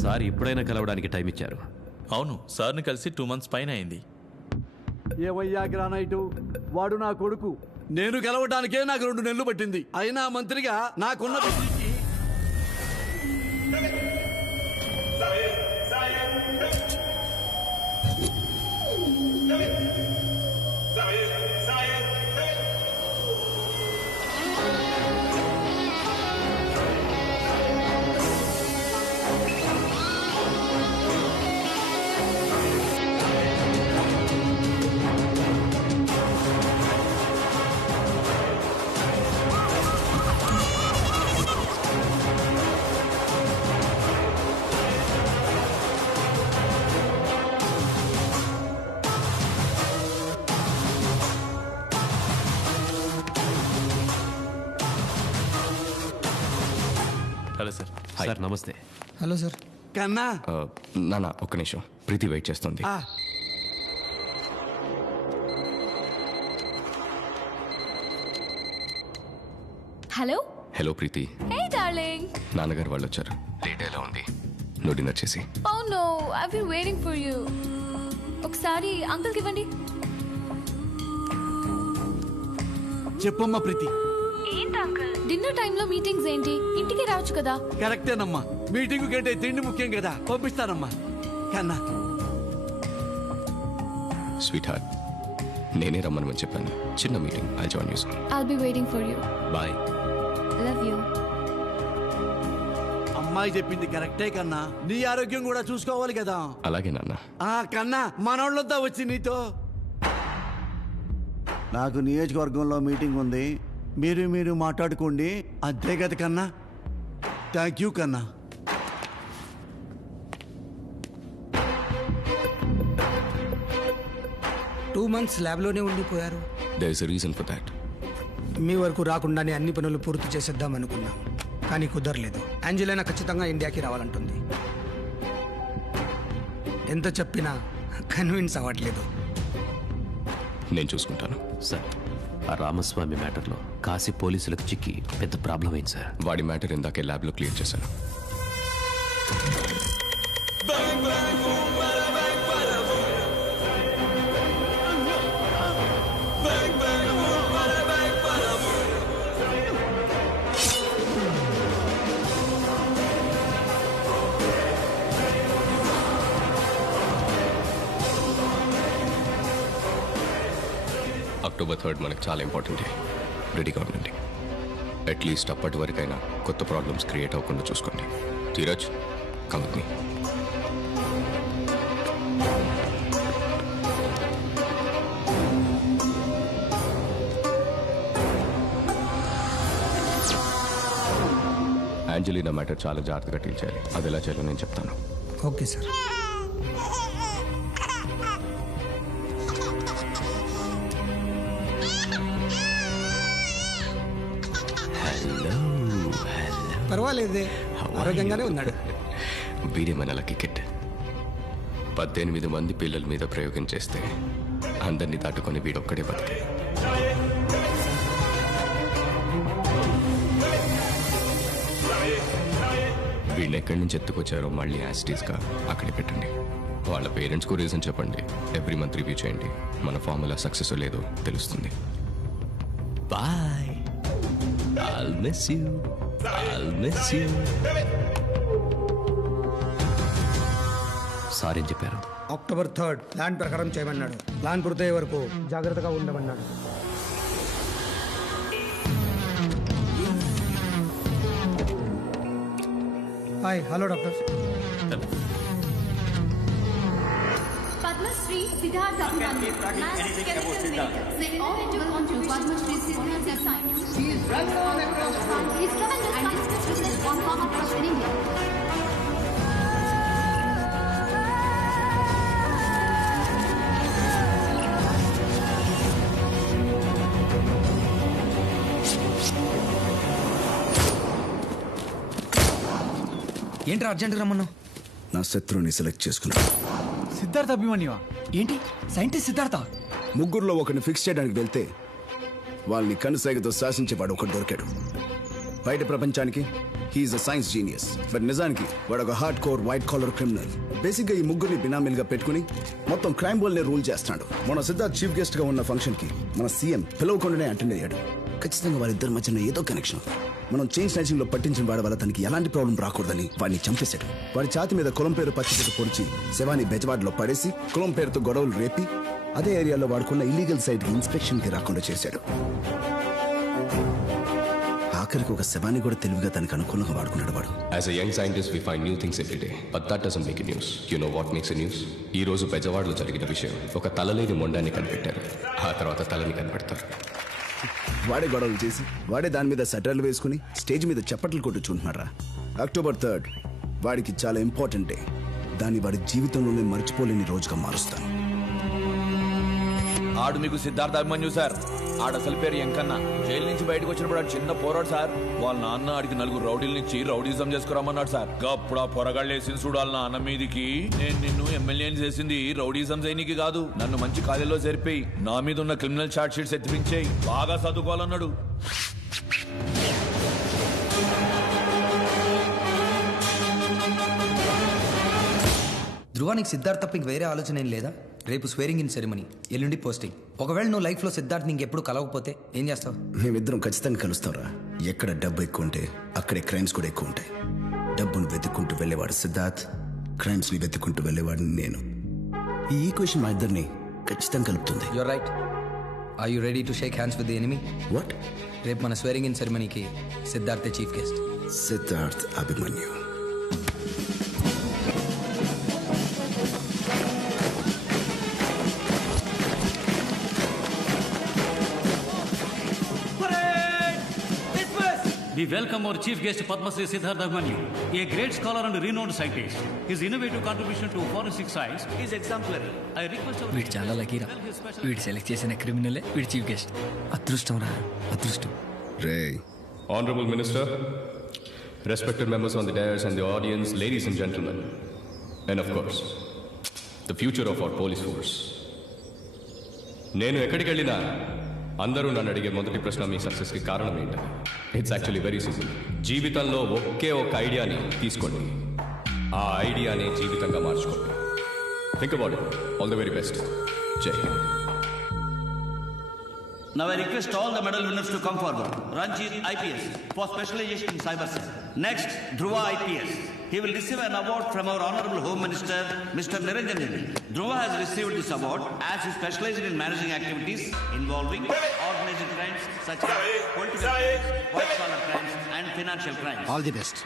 Sir ఇప్పుడైనా కలవడానికి time ఇచ్చారు. అవును, సార్ని కలిసి 2 months పైన అయింది. ఏమయ్యా గ్రానైటు, వాడు నా కొడుకు. నేను గెలవడానికే నాకు 2 నెలలు పట్టింది. అయినా మంత్రిగా నాకున్న బుద్ధికి హలో సార్. సార్ నమస్తే. Hello sir. కన్నా నాన్న ఒక్క నిమిషం, ప్రీతి వెయిట్ చేస్తుంది. Hello. Hello Preeti. Hey darling. నాన్నగారు వాళ్ళు వచ్చారు. లేట్ ఎలా ఉంది? నువ్వు డిన్నర్ చేసి. Oh no, I been waiting for you. ఒకసారి అంకుల్కి ఇవ్వండి. చెప్పమ్మా ప్రీతి. ఏంటి అంకుల్, డిన్నర్ టైంలో మీటింగ్స్ ఏంటి? ఇంటికి రావచ్చు కదా. కరెక్టేనమ్మా, మీటింగ్ కంటే తిండి ముఖ్యం కదా. పంపిస్తానమ్మా. కన్నా స్వీట్ హార్ట్, నేనే రమ్మని చెప్పాను. చిన్న meeting, I join you. I'll be waiting for you. Bye. Love you. అమ్మాయి చెప్పింది కరెక్టే కన్నా. నీ ఆరోగ్యం కూడా చూసుకోవాలి కదా. అలాగే నాన్న. కన్నా, మనోళ్ళంతా వచ్చి నీతో. నాకు నియోజకవర్గంలో మీటింగ్ ఉంది, మీరు మాట్లాడుకోండి. అంతే కదా కన్నా. థ్యాంక్ యూ కన్నా. టూ మంత్స్ ల్యాబ్లోనే ఉండిపోయారు. There is a reason for that. మీ వరకు రాకుండానే అన్ని పనులు పూర్తి చేసేద్దాం అనుకున్నాం, కానీ కుదరలేదు. యాంజెలినా ఖచ్చితంగా ఇండియాకి రావాలంటుంది. ఎంత చెప్పినా కన్విన్స్ అవ్వట్లేదు. నేను చూసుకుంటాను. సార్, ఆ రామస్వామి మ్యాటర్లో కాశీ పోలీసులకు చిక్కి పెద్ద ప్రాబ్లం అయింది సార్. వాడి మ్యాటర్ ఇందాకే ల్యాబ్లో క్లియర్ చేశాను. October 3rd మనకు చాలా ఇంపార్టెంట్. రెడీగా ఉండండి. అట్లీస్ట్ అప్పటి వరకైనా కొత్త ప్రాబ్లమ్స్ క్రియేట్ అవ్వకుండా చూసుకోండి. Dheeraj, come with me. Angelina matter చాలా జాగ్రత్తగా డీల్ చేయాలి. అది ఎలా చేయాలో నేను చెప్తాను. Okay sir. పర్వాలేదే, ఆరోగ్యంగానే ఉన్నాడు. వీడేమైనా లక్కీ కిడ్. 18 మంది పిల్లల మీద ప్రయోగం చేస్తే అందరినీ దాటుకొని వీడొక్కడే బతికే. వీడిని ఎక్కడి నుంచి ఎత్తుకొచ్చారో మళ్ళీ యాసిటీస్గా అక్కడే పెట్టండి. వాళ్ళ పేరెంట్స్కు రీజన్ చెప్పండి. ఎవ్రీ మంత్ రివ్యూ చేయండి. మన ఫార్ములా సక్సెస్ లేదో తెలుస్తుంది. Bye. I'll miss you. Sir ఏం చెప్పారు? October 3rd ప్లాన్ ప్రకారం చేయమన్నాడు. ప్లాన్ పూర్తయ్యే వరకు జాగ్రత్తగా ఉండమన్నాడు. Hi, hello doctor. Padma Shri Siddhartha Abhimanyu. They all welcome to Padma Shri Siddhartha Science. He is well-known across the world. He is tremendous scientist business on pharma trust in India. ఏంటి urgent రమ్మను? నా శత్రువుని select చేసుకున్నా. సిద్ధార్థ అభిమన్యువా? ఏంటి scientist Siddhartha? ముగ్గురులో ఒకరిని fix చేయడానికి వెళ్తే వాళ్ళని కనుసైగతో శాసించేవాడు ఒకటి దొరికాడు. బయట ప్రపంచానికి he's a science genius, but నిజానికి వాడు ఒక hard core white collar criminal. Basic గా ఈ ముగ్గురిని బినామీలుగా పెట్టుకుని మొత్తం క్రైమ్ బాల్ ని రూల్ చేస్తాడు. మన సిద్ధార్థ్ చీఫ్ గెస్ట్ గా ఉన్న ఫంక్షన్ కి మన సీఎం పిలవకుండానే అటెండ్ అయ్యాడు. ఖచ్చితంగా వాళ్ళిద్దరి మధ్యన ఏదో కనెక్షన్. మనం చైన్ స్నాచింగ్ లో పట్టించిన వాడి వల్ల తనకి ఎలాంటి ప్రాబ్లం రాకూడదని వాడిని చంపేశాడు. వాడి ఛాతి మీద కులం పేరు పచ్చికట్టు పొడిచి శవాన్ని బెజవాడలో పడేసి కులం పేరుతో గొడవలు రేపి అదే ఏరియాలో వాడుకున్న ఇల్లీగల్ సైట్ కి ఇన్స్పెక్షన్ కి రాకుండా చేశాడు. ఆఖరికి ఒక శవాన్ని కూడా తెలివిగా తనకు అనుకూలంగా వాడుకున్నాడు వాడు. As a young scientist, we find new things every day. But that doesn't make it news. You know what makes it news? ఈ రోజు బెజవాడలో జరిగిన విషయం, ఒక తలలేని మొండాన్ని కనిపెట్టారు. ఆ తర్వాత తలని కనిపెడతారు. వాడే గొడవలు చేసి వాడే దాని మీద సెటర్లు వేసుకుని స్టేజ్ మీద చప్పట్లు కొట్టు చూంటున్నారా. October 3rd వాడికి చాలా ఇంపార్టెంట్ డే. దాన్ని వాడి జీవితంలోనే మర్చిపోలేని రోజుగా మారుస్తాను. ఆడు మీకు సిద్ధార్థ అభిమన్యు సార్. ఆడ అసలు పేరు ఎంకన్నా. జైలు నుంచి బయటకు వచ్చినప్పుడు ఆడు చిన్న పోరాడు సార్. వాళ్ళ నాన్న ఆడికి 4 రౌడీల నుంచి రౌడీజం చేసుకురామన్నాడు సార్. అప్పుడు ఆ పొరగాళ్ళు వేసిన చూడాలి నాన్న మీదికి. నేను నిన్ను ఎమ్మెల్యేని చేసింది రౌడీజం చేయనీకి కాదు, నన్ను మంచి కాలేజీలో చేరిపోయి నా మీద ఉన్న క్రిమినల్ చార్జ్ షీట్స్ ఎత్తిపించేయి, బాగా చదువుకోవాలన్నాడు. ధ్రువానికి సిద్ధార్థ్ తప్ప ఇంక వేరే ఆలోచన ఏం లేదా? రేపు స్వేరింగ్ ఇన్ సెరమనీ, ఎల్లుండి పోస్టింగ్. ఒకవేళ నువ్వు లైఫ్లో సిద్ధార్థ్ ఇంకెప్పుడు కలవకపోతే ఏం చేస్తావు? మేమిద్దరం ఖచ్చితంగా కలుస్తాంరా. ఎక్కడ డబ్బు ఎక్కువ ఉంటే అక్కడే క్రైమ్స్ కూడా ఎక్కువ ఉంటాయి. డబ్బును వెతుక్కుంటూ వెళ్ళేవాడు సిద్ధార్థ్, క్రైమ్స్ ని వెతుక్కుంటూ వెళ్ళేవాడిని నేను. ఈ ఈక్వేషన్ మా ఇద్దరిని ఖచ్చితంగా కలుపుతుంది. You're right. Are you ready to shake hands with the enemy? What? రేపు మన స్వేరింగ్ ఇన్ సెరమనీకి సిద్ధార్థే chief guest. Siddharth Abhimanyu. We welcome our chief guest Padma Shri Siddhartha Abhimanyu, a great scholar and renowned scientist. His innovative contribution to forensic science is exemplary. I request our వీడు చాలా లకీరా. వీడు select చేసిన క్రిమినలే వీడి chief guest. అదృష్టం రా, అదృష్టం. రే Honorable Minister, respected members on the dais and the audience, ladies and gentlemen, and of course, the future of our police force. నేను ఎక్కడికి వెళ్ళినా అందరూ నన్ను అడిగే మొదటి ప్రశ్న మీ సక్సెస్కి కారణం ఏంటని. It's actually very simple. జీవితంలో ఒకే ఒక ఐడియాని తీసుకోండి, ఆ ఐడియాని జీవితంగా మార్చుకోండి. Think about it. All the very best. జై Hind. Now I request all the medal winners to come forward. Ranjit IPS for specialization in cyber cell. Next, Dhruva IPS. He will receive an award from our Honorable Home Minister, Mr. Niranjan Reddy. Dhruva has received this award as he specializes in managing activities involving organized crimes such as political crimes, white-collar crimes, and financial crimes. All the best.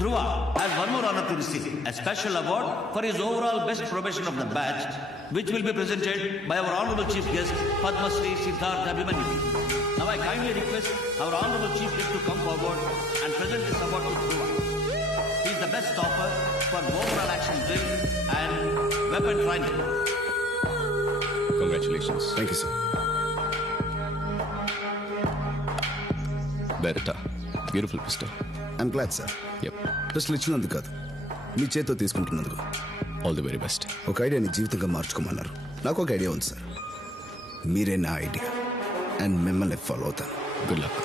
Dhruva has one more honor to receive, a special award for his overall best probation of the batch, which will be presented by our Honorable Chief Guest, Padma Shri Siddhartha Abhimanyu. Now I kindly request our Honorable Chief Guest to come forward and present this award to Dhruva. He is the best stopper for overall action drill and weapon training. Congratulations. Thank you sir. Beretta. Beautiful pistol. I'm glad sir. Yep. Pistol ఇచ్చినందుకు కాదు, మీ చేతితో తీసుకుంటున్నందుకు. All the very best. ఒక ఐడియాని జీవితంగా మార్చుకోమన్నారు. నాకు ఒక idea ఉంది sir. మీరే నా ఐడియా అండ్ మిమ్మల్ని ఫాలో అవుతాను. Good luck.